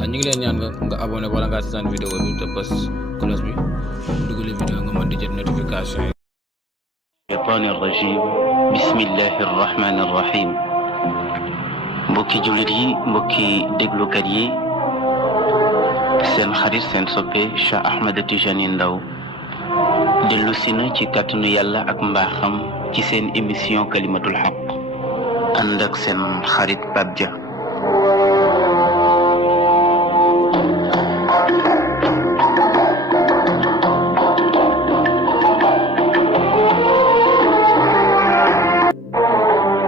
ñu ngi leen ñaan nga abonné wala nga seetaan vidéo bi te bës cloche bi dugal vidéo nga mën di jot notification yi. الشيطان الرجيم بسم الله الرحمن الرحيم mbokki jullit yi mbokki déglukat yi seen xarit seen soppe Cheikh Ahmed Tijani Ndaw dellu si na ci kàttanu yàlla ak mbaaxam ci seen émission kalimatul xaq ànd ak seen xarit Pape Dia.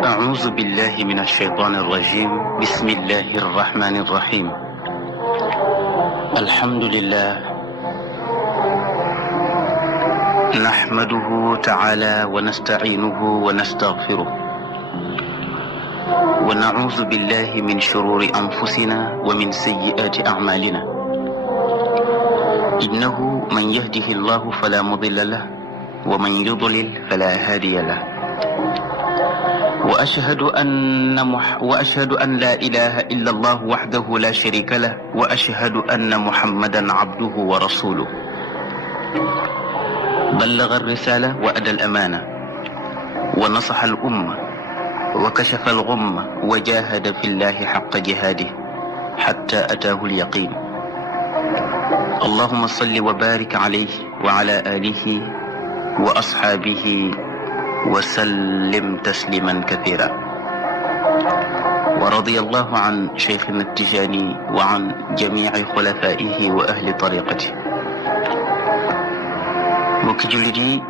أعوذ بالله من الشيطان الرجيم بسم الله الرحمن الرحيم الحمد لله نحمده تعالى ونستعينه ونستغفره ونعوذ بالله من شرور أنفسنا ومن سيئات أعمالنا إنه من يهده الله فلا مضل له ومن يضلل فلا هادي له وأشهد أن لا إله إلا الله وحده لا شريك له وأشهد أن محمدا عبده ورسوله بلغ الرسالة وأدى الأمانة ونصح الأمة وكشف الغمة وجاهد في الله حق جهاده حتى أتاه اليقين اللهم صل وبارك عليه وعلى آله وأصحابه وسلم تسليما كثيرا ورضي الله عن شيخنا التجاني وعن جميع خلفائه وأهل طريقته mbokki jullit yi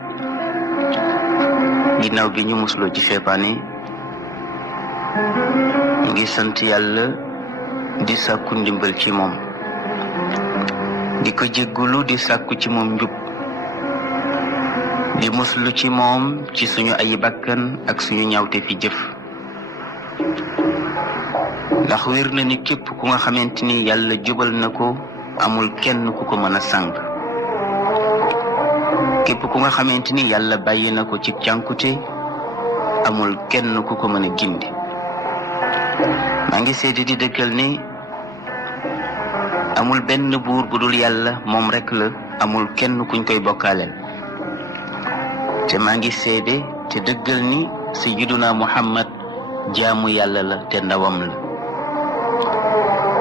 ginnaaw bi ñu musloo ci seytaane ngi sant yàlla di sàkku ndimbal ci moom di ko jéggulu di sàkku ci moom njub di muslu ci moom ci suñu ay bakkan ak suñu ñaawte fi jëf ndax wér na ni képp ku nga xamante ni yàlla jubal na ko amul kenn ku ko mën a sàng képp ku nga xamante ni yàlla bàyyi na ko ci cànkute amul kenn ku ko mën a gindi maa ngi seede di dëggal ni amul benn buur bu dul yàlla moom rekk la amul kenn kuñ koy bokkaaleel te maa ngi seede te dëggal ni sayyiduna Muhammad jaamu yàlla la te ndawam la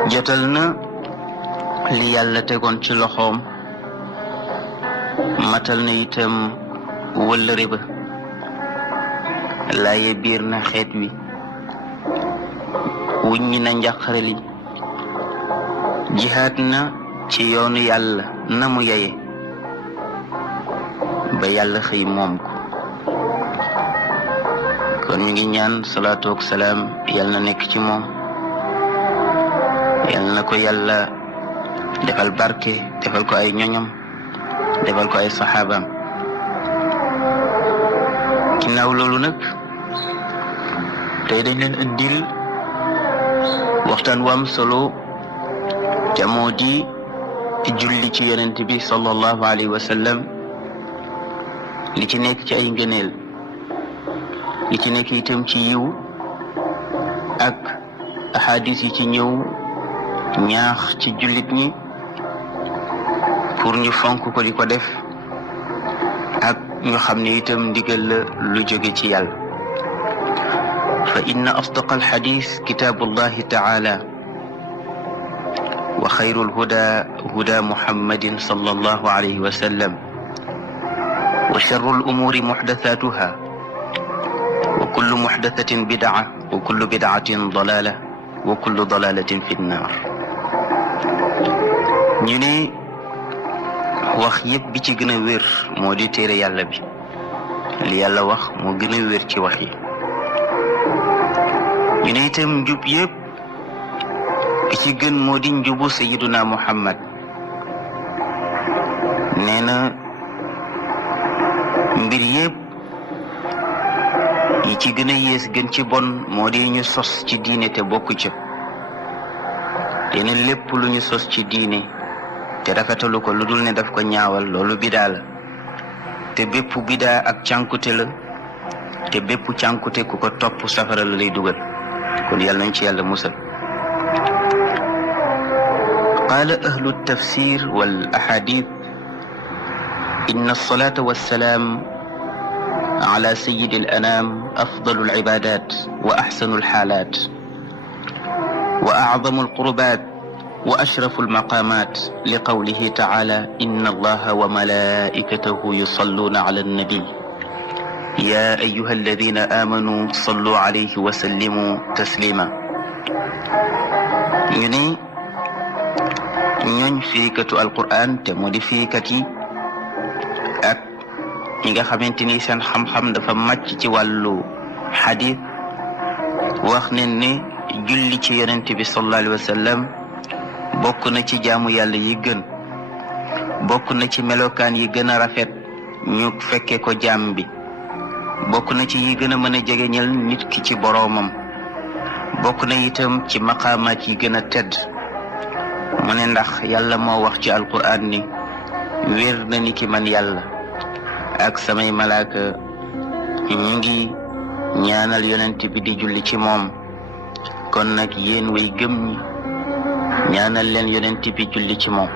jotal na li yàlla tegoon ci loxoom matal na itam wëllëre ba laaye biir na xeet wi wuññi na njàqare li jihaat na ci yoonu yàlla na mu yeye ba yàlla xëy moom ko kon ñu ngi ñaan salaatu ak salaam yàlla na nekk ci moom yàlla na ko yàlla defal barke defal ko ay ñoñam defal ko ay saxaabaam ginnaaw loolu nag tey dañ leen indil waxtaan wu am solo te moo di julli ci yonent bi sallallahu alayhi wa sallam li ci nekk ci ay ngëneel li ci nekk itam ci yiw ak ahadis yi ci ñëw ñaax ci jullit ñi pour ñu fonk ko di ko def ak ñu xam ne itam ndigal la lu jóge ci yàlla fa inna asdaqa alxadis kitaabullahi taala wa xayru alhuda huda muhammadin sallallahu alayhi wa sallam وشر الأمور محدثاتها وكل محدثة بدعة وكل بدعة ضلالة وكل ضلالة في النار ñu ne wax yépp bi ci gën a wér moo di téere yàlla bi li yàlla wax moo gën a wér ci wax yi ñu ne itam njub yépp bi ci gën moo di njubu Sayyiduna Muhammad nee na mbir yépp yi ci gën a yées gën ci bon moo di ñu sos ci diine te bokku ca te ne lépp lu ñu sos ci diine te rafetalu ko lu dul ne daf ko ñaawal loolu bidaa la te bépp bidaa ak cànkute la te bépp cànkute ku ko topp safara la lay dugal kon yàlla nañ ci yàlla musal قال أهل التفسير والأحاديث إن الصلاة والسلام على سيد الأنام أفضل العبادات وأحسن الحالات وأعظم القربات وأشرف المقامات لقوله تعالى إن الله وملائكته يصلون على النبي يا أيها الذين آمنوا صلوا عليه وسلموا تسليما. ñu ne ñooñ firikatu alquran te moo di firikat yi ak ñi nga xamante ni seen xam-xam dafa màcc ci wàllu xadis wax ne ne julli ci yonent bi sallallahu alayhi wa sallam bokk na ci jaamu yàlla yi gën, bokk na ci melokaan yi gën a rafet ñu fekke ko jaam bi, bokk na ci yi gën a mën a jegeñal nit ki ci boroomam, bokk na itam ci maqaamaat yi gën a tedd. mu ne ndax yàlla moo wax ci alquran ni wér na ni ki man yàlla ak samay malaaka ñu ngi ñaanal yonent bi di julli ci moom, kon nag yéen way gëm ñi ñaanal leen yonent bi julli ci moom.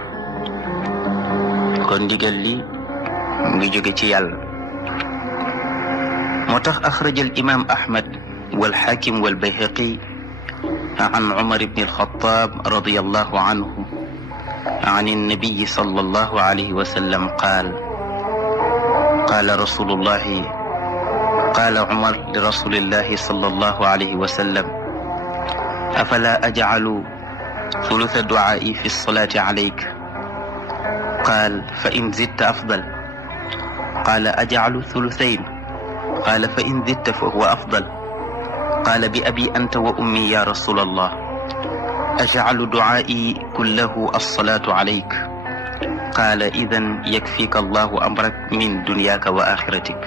kon ndigal li mu ngi jóge ci yàlla. moo tax axraja al imam ahmad wal hakim wal bayhaqi عن عمر بن الخطاب رضي الله عنه عن النبي صلى الله عليه وسلم قال رسول الله قال عمر لرسول الله صلى الله عليه وسلم أفلا أجعل ثلث دعائي في الصلاة عليك؟ قال فإن زدت أفضل. قال أجعل ثلثين. قال فإن زدت فهو أفضل. قال بأبي أنت وأمي يا رسول الله أجعل دعائي كله الصلاة عليك؟ قال إذن يكفيك الله أمرك من دنياك وآخرتك.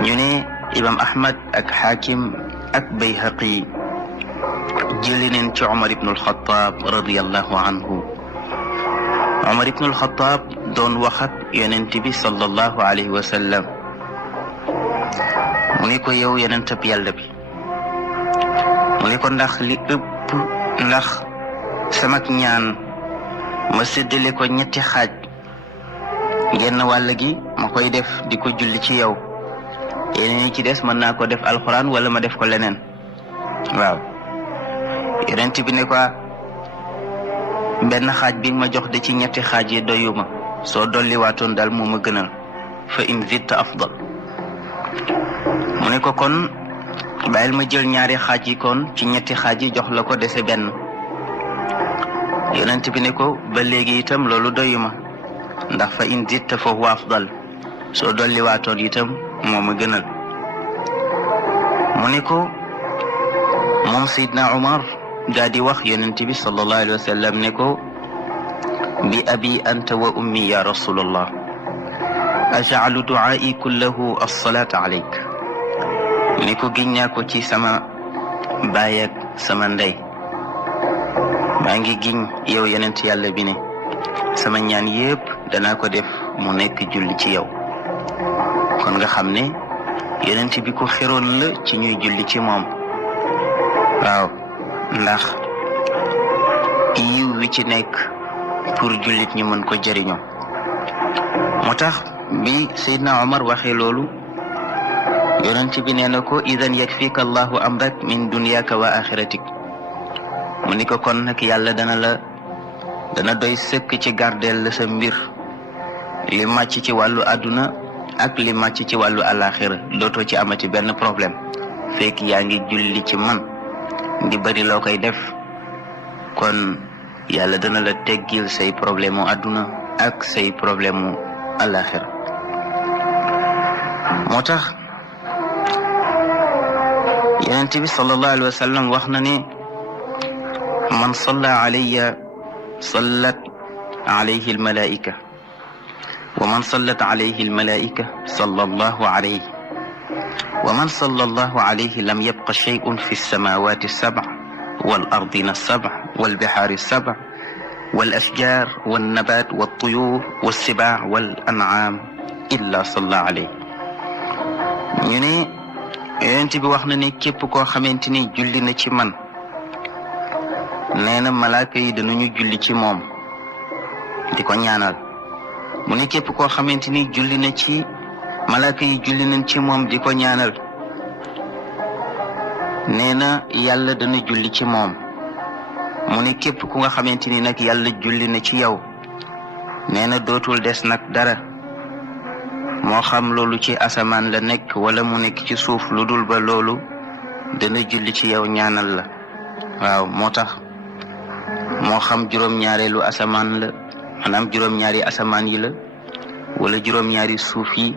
ñu ne imam ahmad ak xaakim ak bayhaqi jëli neen ci Umar ibn al-Khattab radiyallahu anhu. Umar ibn al-Khattab doon wax ak yonent bi sallallahu alayhi wa sallam. mu ne ko yow yonentab yàlla bi, mu ne ko ndax li ëpp ndax samak ñaan ma séddale ko ñetti xaaj, genn wàll gi ma koy def di ko julli ci yow, yeneen yi ci des mën naa ko def alxuraan wala ma def ko leneen. waaw yonent bi ne ko benn xaaj bi ma jox de ci ñetti xaaj yi doyuma, soo dolli waatoon daal moo ma gënal, fa in zidta afdal. mu ne ko kon bàyyil ma jël ñaari xaaj yi kon ci ñetti xaaj yi jox la ko dese benn. yonent bi ne ko ba léegi itam loolu doyuma, ndax fa in zidta fa huwa afdal, soo dolli waatoon itam moo ma gënal. mu ne ko moom Seydina Umar daa di wax yonent bi sallallahu alayhi wa sallam ne ko bi abi anta wa ummi ya rasulallah aj'alu du'aa'i kullahu as-salaata alayk. ne ko giñ naa ko ci sama baay ak sama ndey, maa ngi giñ yow yonent yàlla bi ne sama ñaan yépp danaa ko def mu nekk julli ci yow. kon nga xam ne yonent bi ko xeroon la ci ñuy julli ci moom. waaw ndax yiw wi ci nekk pour jullit ñi mën ko jëriñoo. moo tax bi Seydina Omar waxee loolu yonent bi nee na ko idan yakfika allahu amrak min dunyaka wa axiratik. mu ni ko kon nag yàlla dana doy sëkk ci gardeel la sa mbir, li màcc ci wàllu àdduna ak li màcc ci wàllu alaxira, dootoo ci amati benn problème fekk yaa ngi julli ci man di bari loo koy def. kon yàlla dana la teggil say problème mu àdduna ak say problème mu alaxira. moo tax yonent bi sallallahu alayhi wa sallam wax na ne man salla alayya sallat alayhi almalaika wa man sallat alayhi almalaika salla allahu alayhi wa man salla allahu alayhi lam yabqa shay'un fi alsamawati as-sab'a wal ardina as-sab'a wal bihari as-sab'a wal ashjar wan nabat wat tuyur was sibaa wal an'am illa salla alayhi. ñu ne yonent bi wax na ne képp koo xamante ni julli na ci man nee na malaaka yi danañu julli ci moom di ko ñaanal. mu ne képp koo xamante ni julli na ci malaaka yi julli nañ ci moom di ko ñaanal nee na yàlla dana julli ci moom. mu ne képp ku nga xamante ni nag yàlla julli na ci yow nee na dootul des nag dara moo xam loolu ci asamaan la nekk wala mu nekk ci suuf lu dul ba loolu dana julli ci yow ñaanal la. waaw moo tax moo xam juróom-ñaareelu asamaan la maanaam juróom-ñaari asamaan yi la wala juróom-ñaari suuf yi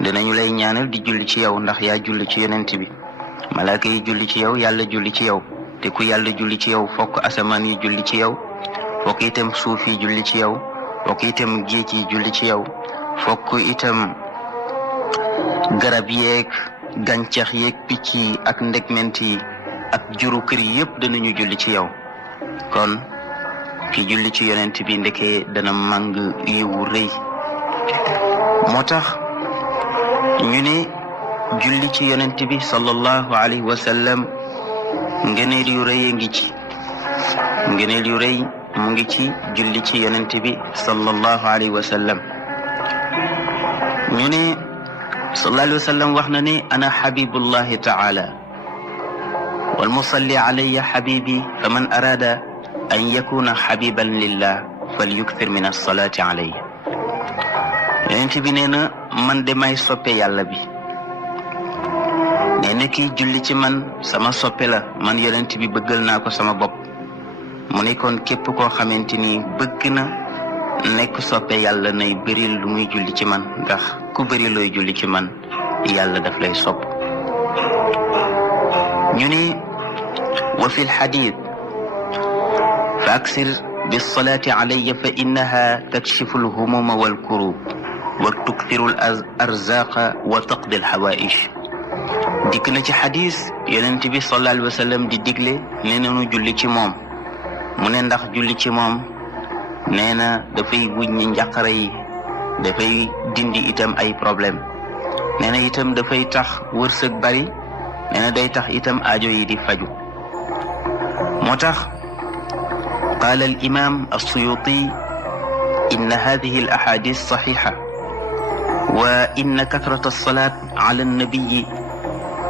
danañu lay ñaanal di julli ci yow ndax yaa julli ci yonent bi. malaaka yi julli ci yow yàlla julli ci yow te ku yàlla julli ci yow fokk asamaan yi julli ci yow fokk itam suuf yi julli ci yow fokk itam géej yi julli ci yow fokk itam garab yeeg gàncax yeeg picc yi ak ndegment yi ak juru kër yi yëpp danañu julli ci yow. kon ki julli ci yonent bi ndeke dana màng yiwu rëy. moo tax ñu ne julli ci yonent bi sallallahu alayhi wa sallam ngëneel yu rëy ngi ci. ngëneel yu rëy mu ngi ci julli ci yonent bi sallallahu alayhi wa sallam. ñu ne sallallahu alayhi wa sallam wax na ne ana habibullahi taala wal musalli alayya habibi faman arada an yakuna habiban lillah falyukthir min as-salati alayya. yonent bi nee na man de may soppe yàlla bi. nee na kii julli ci man sama soppe la man yonent bi bëggal naa ko sama bopp. mu ne kon képp koo xamante ni bëgg na nekk soppe yàlla nay bëri lu muy julli ci man ndax ku bëri looy julli ci man yàlla daf lay sopp. ñu ne wa fi lxadit fa aksir bilsalaati alayya fa innaha takshifu alhumuma walkurub wa tukthiru al arzaqa wa taqdi alxawaish. dikk na ci xadis yonent bi sallallahu alayhi wa sallam di digle nee na nu julli ci moom. mu ne ndax julli ci moom nee na dafay wuññi njàqare yi dafay dindi itam ay problème nee na itam dafay tax wërsëg bari nee na day tax itam aajo yi di faju. moo tax qaala al imam as-Suyuti inna hadihi al ahadith saxixa wa inna kathrata as-salat ala an-nabiy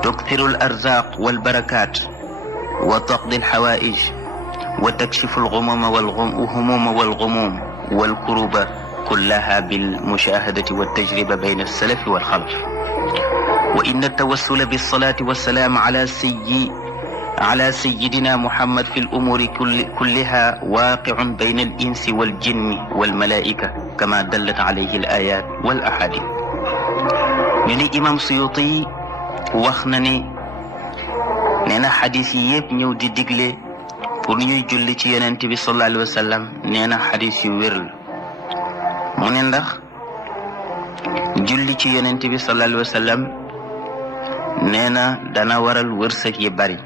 tukthiru al arzaq wal barakat wa taqdi al hawaij wa takshifu al-ghumuma wal-ghumum wal-kuruba kullaha bil-mushahadati wat-tajriba bayna as-salaf wal-khalaf. wa inna at-tawassula bis-salati was-salam ala sayyidina Muhammad fi al-umuri kulliha waqi'un bayna al-insi wal-jinni wal-mala'ika kama dallat alayhi al-ayat wal-ahadith. ñu ne imam Suyuti wax na ne nee na xadis yi yëpp ñëw di digle pour ñuy julli ci yonent bi sallallahu alayhi wa sallam nee na xadis yu wér la. mu ne ndax julli ci yonent bi sallallahu alayhi wa sallam nee na dana waral wërsëg yi bari.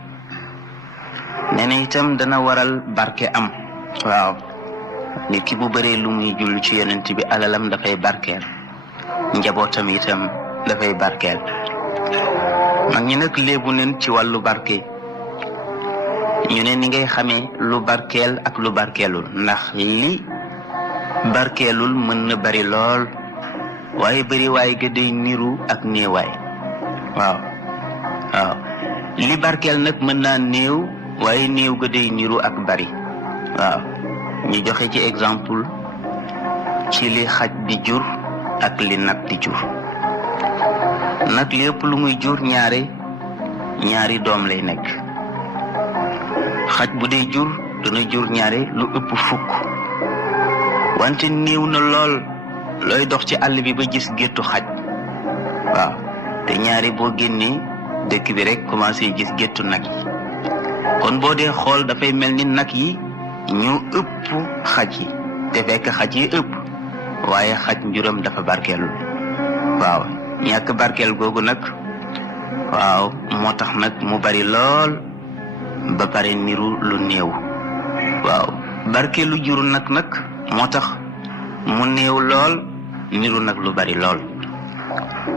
nee na itam dana waral barke am. waaw nit ki bu bëree lu muy julli ci yonent bi alalam dafay barkeel njabootam itam dafay barkeel. mag ñi nag léebu neen ci wàllu barke. ñu ne ni ngay xamee lu barkeel ak lu barkeelul ndax li barkeelul mën na bari lool waaye bari waaye ga day niru ak néewaay. waaw li barkeel nag mën naa néew waaye néew ga day niru ak bari. waaw ñu joxe ci exemple ci li xaj di jur ak li nag di jur. nag lépp lu muy jur ñaari doom lay nekk. xaj bu dee jur dana jur ñaare lu ëpp fukk wante néew na lool looy dox ci àll bi ba gis géttu xaj. waaw te ñaare boo génnee dëkk bi rek commencé gis géttu nag yi. kon boo dee xool dafay mel ni nag yi ñu ëpp xaj yi te fekk xaj yi ëpp waaye xaj njuram dafa barkeelul. waaw ñàkk barkeel googu nag waaw moo tax nag mu bari lool ba pare niru lu néew. waaw barkeelu juru nag moo tax mu néew lool niru nag lu bari lool.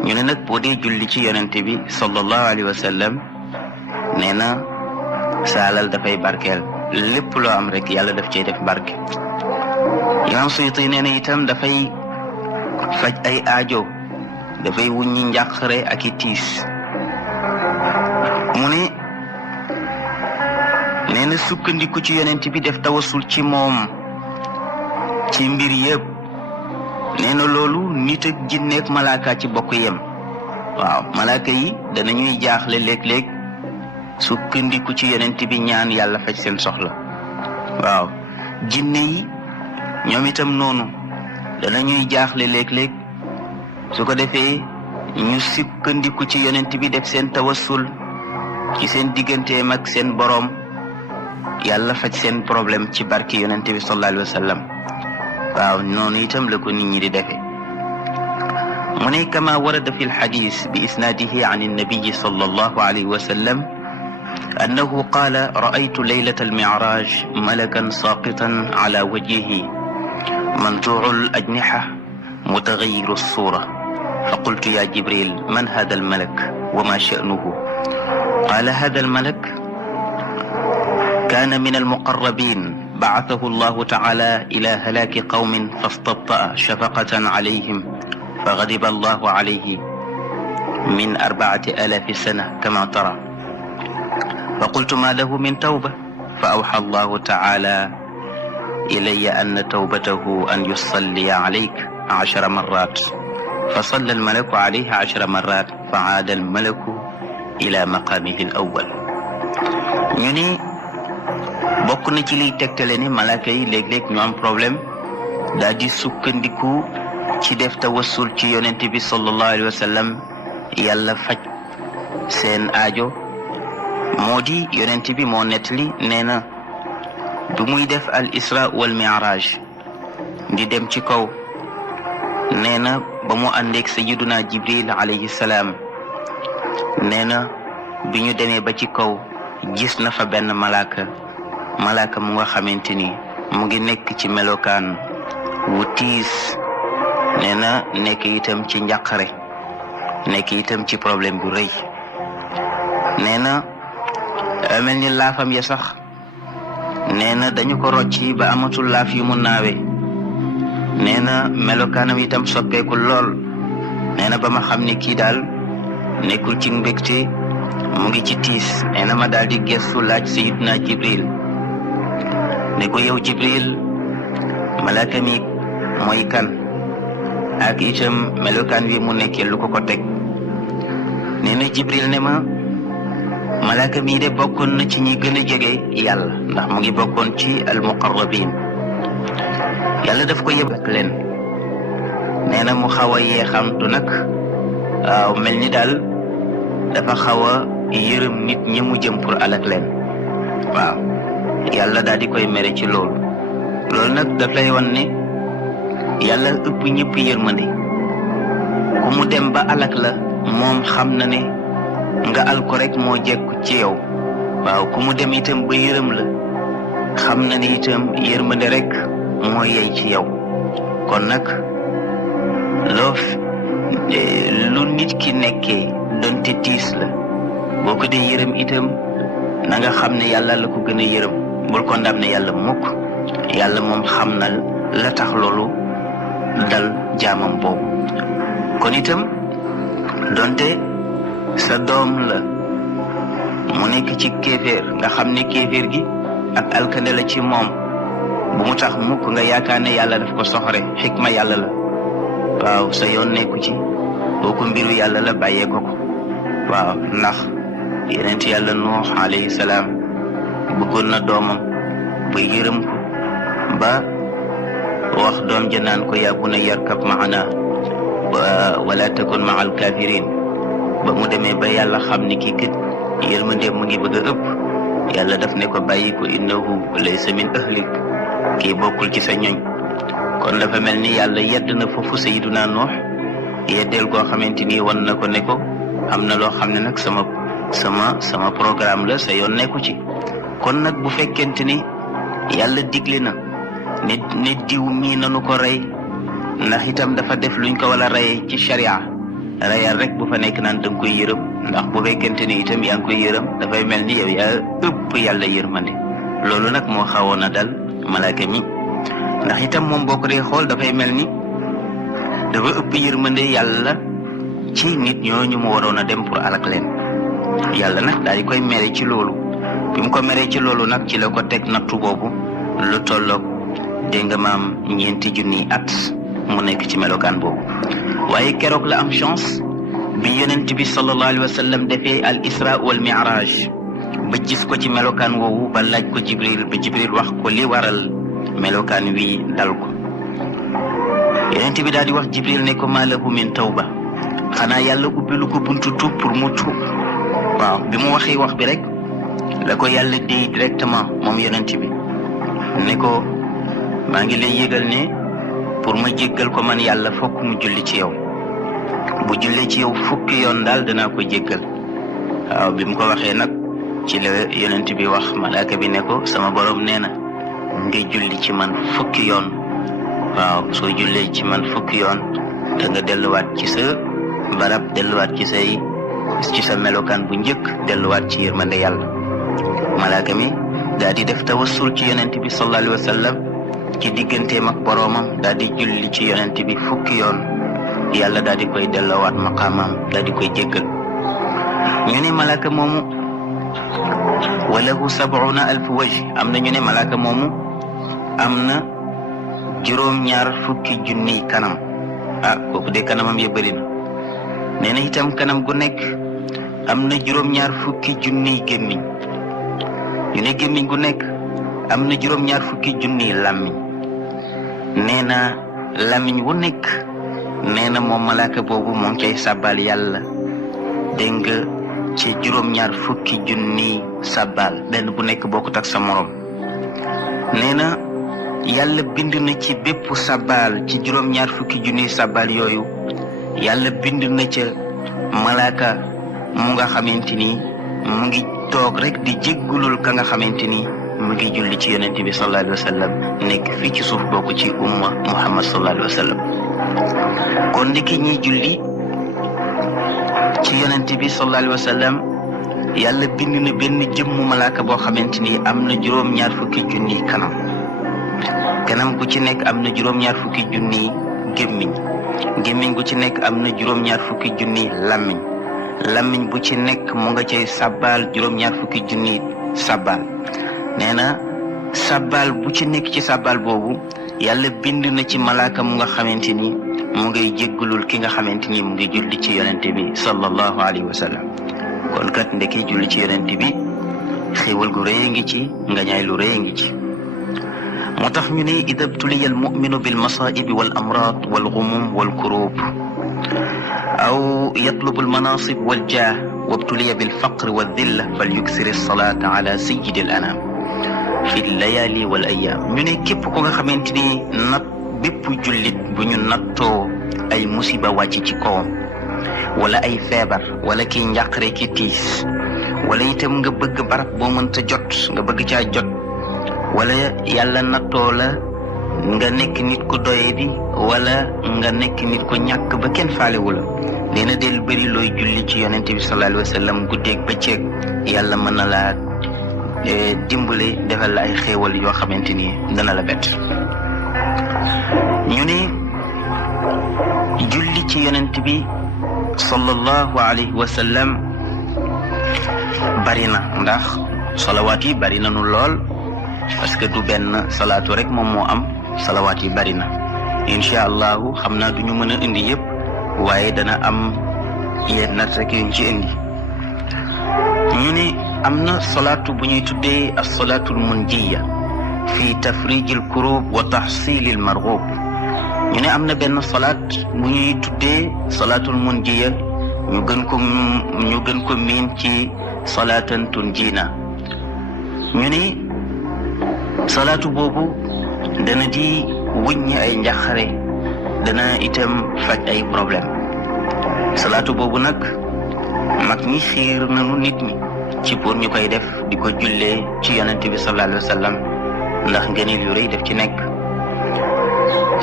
ñu ne nag boo dee julli ci yonente bi sallallahu alayhi wa sallam nee na sa alal dafay barkeel lépp loo am rek yàlla daf cay def barke. Imam Suyuti nee na itam dafay faj ay aajo, dafay wuññi njàqare ak i tiis. mu ne nee na sukkandiku ci yonent bi def tawasul ci moom ci mbir yëpp, nee na loolu nit ak jinne ak malaaka ci bokk yem. waaw malaaka yi danañuy jaaxle léeg-léeg sukkandiku ci yonent bi ñaan yàlla faj seen soxla. waaw jinne yi ñoom itam noonu danañuy jaaxle léeg-léeg, su ko defee ñu sukkandiku ci yonent bi def seen tawassul ci seen digganteem ak seen boroom, yàlla faj seen problème ci barki yonent bi sallallahu alayhi wa sallam. waaw noonu itam la ko nit ñi di defee. mu ne kama warada fi lxadis bi isnaadihi an annabiyi sallallahu alayhi wa sallam annahu qaala ra'aytu laylata almicraj malakan saaqitan ala wajhihi manzuucu alajnixa mutagayiru alsura فقلت يا جبريل من هذا الملك وما شأنه؟ قال هذا الملك كان من المقربين بعثه الله تعالى إلى هلاك قوم فاستبطأ شفقة عليهم فغضب الله عليه من 4000 سنة كما ترى. فقلت ما له من توبة؟ فأوحى الله تعالى إلي أن توبته أن يصلي عليك 10 مرات فصلى الملك عليه 10 مرات فعاد الملك إلى مقامه الأول. ñu ni bokk na ci liy tegtale ni malaaka yi léeg-léeg ñu am problème daal di sukkandiku ci def tawassul ci yonent bi sallallahu alayhi wa sallam, yàlla faj seen aajo. moo di yonent bi moo nettali nee na bu muy def al isra wal mi'raj di dem ci kaw, nee na ba mu àndeeg sayyiduna Jibril alayhi salaam, nee na bi ñu demee ba ci kaw gis na fa benn malaaka mu nga xamante ni mu ngi nekk ci melokaan wu tiis, nee na nekk itam ci njàqare, nekk itam ci problème bu rëy. nee na mel ni laafam ya sax nee na dañu ko rocci ba amatul laaf yu mu naawe. nee na melokaanam itam soppeeku lool. nee na ba ma xam ne kii daal nekkul ci mbégte, mu ngi ci tiis. nee na ma daal di gestu laaj Sayyidina Jibril ne ko yow Jibril, malaaka mi mooy kan ak itam melokaan wi mu nekkee lu ko teg. nee na Jibril ne ma malaaka mi de bokkoon na ci ñi gën a jege yàlla, ndax mu ngi bokkoon ci almuqarrabin. yàlla daf ko yëb ak leen. nee na mu xaw a yeexamtu nag, waaw mel ni daal dafa xaw a yërëm nit ñi mu jëm pour alak leen. waaw yàlla daal di koy mere ci loolu nag daf lay wan ne yàlla ëpp ñëpp yërmande. ku mu dem ba alak la moom xam na ne nga al ko rek moo jekku ci yow. waaw ku mu dem itam ba yërëm la xam na ne itam yërmande rek moo yey ci yow. kon nag lu nit ki nekkee donte tiis la, boo ko dee yërëm itam na nga xam ne yàlla la ko gën a yërëm. bul ko ndam ne yàlla mukk, yàlla moom xam na la tax loolu dal jaamam boobu. kon itam donte sa doom la mu nekk ci kéeféer, nga xam ne kéeféer gi ak alkande la ci moom, bu mu tax mukk nga yaakaar ne yàlla daf ko soxore. xikma yàlla la. waaw sa yoon nekku ci, kooku mbiru yàlla la, bàyyee ko. waaw ndax yonent yàlla Nuux alayhi salaam bëggoon na doomam ba yërëm ko ba wax doom ja naan ko yaa bunayya yarkab ma'ana wala takun ma'al kafirin. ba mu demee ba yàlla xam ne kii kat yërmande mu ngi bëgg a ëpp, yàlla daf ne ko bàyyi ko, innahu laysa min ahlik, kii bokkul ci sa ñoñ. kon dafa mel ni yàlla yedd na foofu Sayyiduna Nuux yeddeel koo xamante ni wan na ko ne ko am na loo xam ne nag sama programme la, sa yoon nekku ci. kon nag bu fekkente ni yàlla digle na ne diw mii nanu ko rey, ndax itam dafa def luñ ko wala rey ci sharia, reyal rek bu fa nekk naan da nga koy yërëm, ndax bu fekkente ni itam yaa ngi koy yërëm dafay mel ni yow yaa ëpp yàlla yërmande. loolu nag moo xawoon a dal malaaka mi ndax itam moom boo ko dee xool dafay mel ni dafa ëpp yërmande yàlla ci nit ñooñu mu waroon a dem pour alak leen yàlla nag daal di koy mere ci loolu bi mu ko meree ci loolu nag ci la ko teg nattu boobu lu tolloog dégg nga maam 4 junniy at mu nekk ci melokaan boobu waaye keroog la am chance bi yonent bi sallallahu alayhi wa sallam defee al isra wal mi'raj ba gis ko ci melokaan woowu ba laaj ko jibril ba jibril wax ko li waral melokaan wi dal ko yonent bi daal di wax jibril ne ko maa lahu min tawba xanaa yàlla ubbilu ko buntu tuub pour mu tuub waaw bi mu waxee wax bi rek la ko yàlla déy directement moom yonent bi ne ko maa ngi lay yëgal ne pour ma jéggal ko man yàlla fokk mu julli ci yow bu jullee ci yow fukki yoon daal danaa ko jéggal waaw bi mu ko waxee nag ci la yonent bi wax malaaka bi ne ko sama borom nee na nga julli ci man fukki yoon waaw soo jullee ci man fukki yoon da nga delluwaat ci sa barab delluwaat ci sa melokaan bu njëkk delluwaat ci yërmande yàlla malaaka mi daal di def tawassul ci yonent bi sallallahu alayhi wa sallam ci digganteem ak boroomam daal di julli ci yonent bi fukki yoon yàlla daal di koy delloowaat maqaamam daal di koy jéggal ñu ne malaaka moomu walahu 70,000 wajh am na ñu ne malaaka moomu am na 2 junniy kanam kooku de kanamam ya bëri na nee na itam kanam gu nekk am na 2 junniy gémmiñ ñu ne gémmiñ gu nekk am na 2 junniy làmmiñ nee na làmmiñ wu nekk nee na moom malaaka boobu moo ngi cay sàbbaal yàlla dégg nga ci 2 junniy sàbbaal benn bu nekk bokkut ak sa morom nee na yàlla bind na ci bépp sàbbaal ci 2 junniy sàbbaal yooyu yàlla bind na ca malaaka mu nga xamante ni mu ngi toog rek di jéggulul ka nga xamante ni mu ngi julli ci yonent bi sallallahu alayhi wa sallam nekk fii ci suuf bokk ci umma muhammad sallallahu alayhi wa sallam kon ndiki ñiy julli ci yonent bi sallallahu alayhi wa sallam yàlla bind na benn jëmmu malaaka boo xamante ni am na 2 junniy kanam gu ci nekk am na 2 junniy gémmiñ gu ci nekk am na 2 junniy làmmiñ bu ci nekk mu nga cay sàbbaal 2 junniy sàbbaal nee na sàbbaal bu ci nekk ci sàbbaal boobu yàlla bind na ci malaaka mu nga xamante ni mu ngay jéggalul ki nga xamante ni mu ngi julli ci yonente bi sallallahu alayhi wa sallam kon kat ndeke julli ci yonente bi xéewal gu rëy ngi ci ngañaay lu rëy ngi ci moo tax ñu ne ida btuliya almuminu bilmasaibi wal amrad wal gumum wal kurub aw yatlubu almanasib wal jah wabtuliya bilfaqr wal dilla fal yuksir alsalata ala sayidi al anam fi layali wal ayam ñu ne képp ko nga xamante ni bépp jullit bu ñu nattoo ay musiba wàcc ci kawam wala ay feebar wala ki njàqare ki tiis wala itam nga bëgg barab boo mënta jot nga bëgg caa jot wala yàlla nattoo la nga nekk nit ku doyadi wala nga nekk nit ku ñàkk ba kenn faalewu la nee na del bëri looy julli ci yonente bi sallallahu alayhi wa sallam guddeeg bëccëg yàlla mën na laa dimbale defal la ay xéewal yoo xamante ni dana la bett ñu ne julli ci yonent bi sallallahu alayhi wa sallam bari na ndax salawaat yi bari na nu lool parce que du benn salaatu rek moom moo am salawaat yi bari na incha allahu xam naa du ñu mën a indi yëpp waaye dana am yenn nat rek yuñ ci indi ñu ne am na salaatu bu ñuy tuddee as-salaatul munjiya fi tafrijil kurub wa tahsilil marghub ñu ne am na benn salaat bu ñuy tuddee salaatul munjiya ñu gën ko miin ci salaatan tunjina ñu ne salaatu boobu dana di wuññi ay njaxare dana itam faj ay problème salaatu boobu nag mag ñi xiir nañu nit ñi ci pour ñu koy def di ko jullee ci yonent bi sallallahu alayhi wa sallam ndax ngëneel yu rëy def ci nekk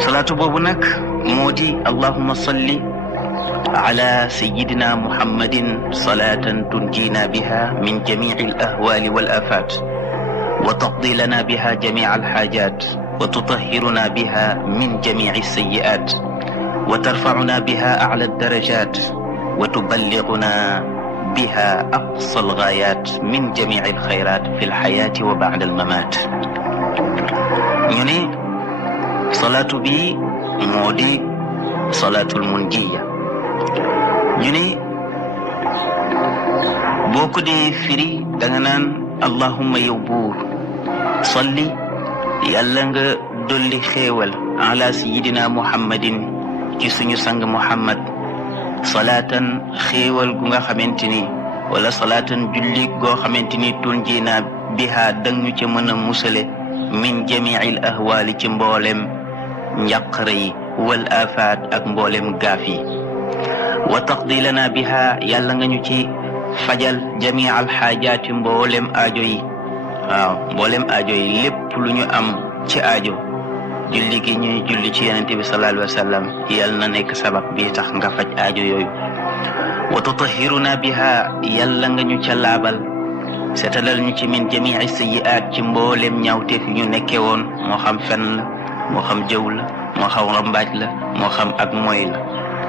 salaatu boobu nag moo di allahumma salli ala sayyidina muhammadin salatan tunjina biha min jami'i al ahwali wal afat wa taqdi lana biha jamica alxaajat wa tutahhiruna biha min jamici alsayi'at wa tarfacuna biha acla aldarajat wa tuballiguna biha aqsa algaayat min jamici alxayrat fi alxayaati wa bacda almamaat. ñu ne salaatu bi moo di salaatul munjiya. ñu ne boo ko dee firi danga naan allahumma yow buur salli yàlla nga dolli xéewal ala sayidina muhammadin ci suñu sang muhammad salaatan xéewal gu nga xamante ni wala salaatan julli goo xamante ni tunjina biha dang ñu ca mën a musale min jamiil ahwaali ci mboolem njàqare yi wal afaat ak mboolem gaaf yi wa taqdi lana biha yàlla nga ñu ci fajal jamii alxaajaati mboolem aajo yi. waaw mboolem aajo yi lépp lu ñu am ci aajo julli gi ñuy julli ci yonente bi sallallahu alayhi wa sallam yàlla na nekk sabab bi tax nga faj aajo yooyu. wa tutahhiruna biha yàlla nga ñu ca laabal setalal ñu ci min jamii sayyi'aat ci mboolem ñaawteef yi ñu nekkee woon moo xam fen la moo xam jëw la moo xam rambaaj la moo xam ak moy la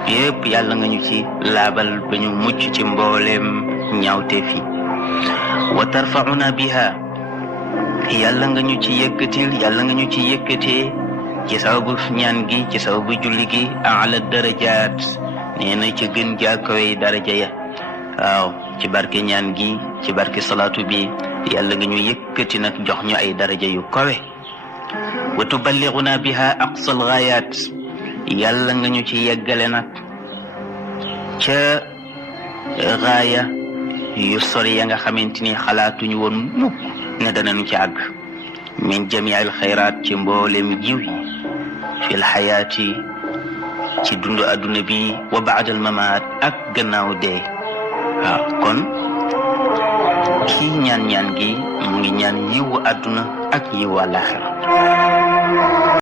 yépp yàlla nga ñu ci laabal ba ñu mucc ci mboolem ñaawteef yi. wa tarfa'una biha yàlla nga ñu ci yëkkatil yàlla nga ñu ci yëkkatee ci sababu ñaan gi ci sababu julli gi ala darajaat nee na ci gën jàkkawey daraja ya. waaw ci barke ñaan gi ci barke salaatu bi yàlla nga ñu yëkkati nag jox ñu ay daraja yu kawe. wa tuballighuna biha aqsal ghaayat yàlla nga ñu ci yeggale nag ca gaaya yu sori ya nga xamante ni xalaatuñu woon mukk ne danañu ci àgg min jamiil xayraat ci mboolem jiw yi fil xayaati ci dundu adduna bi wa baadal mamaat ak gannaaw dee. waaw kon kii ñaan gi mu ngi ñaan yiwu adduna ak yiwu àllaaxira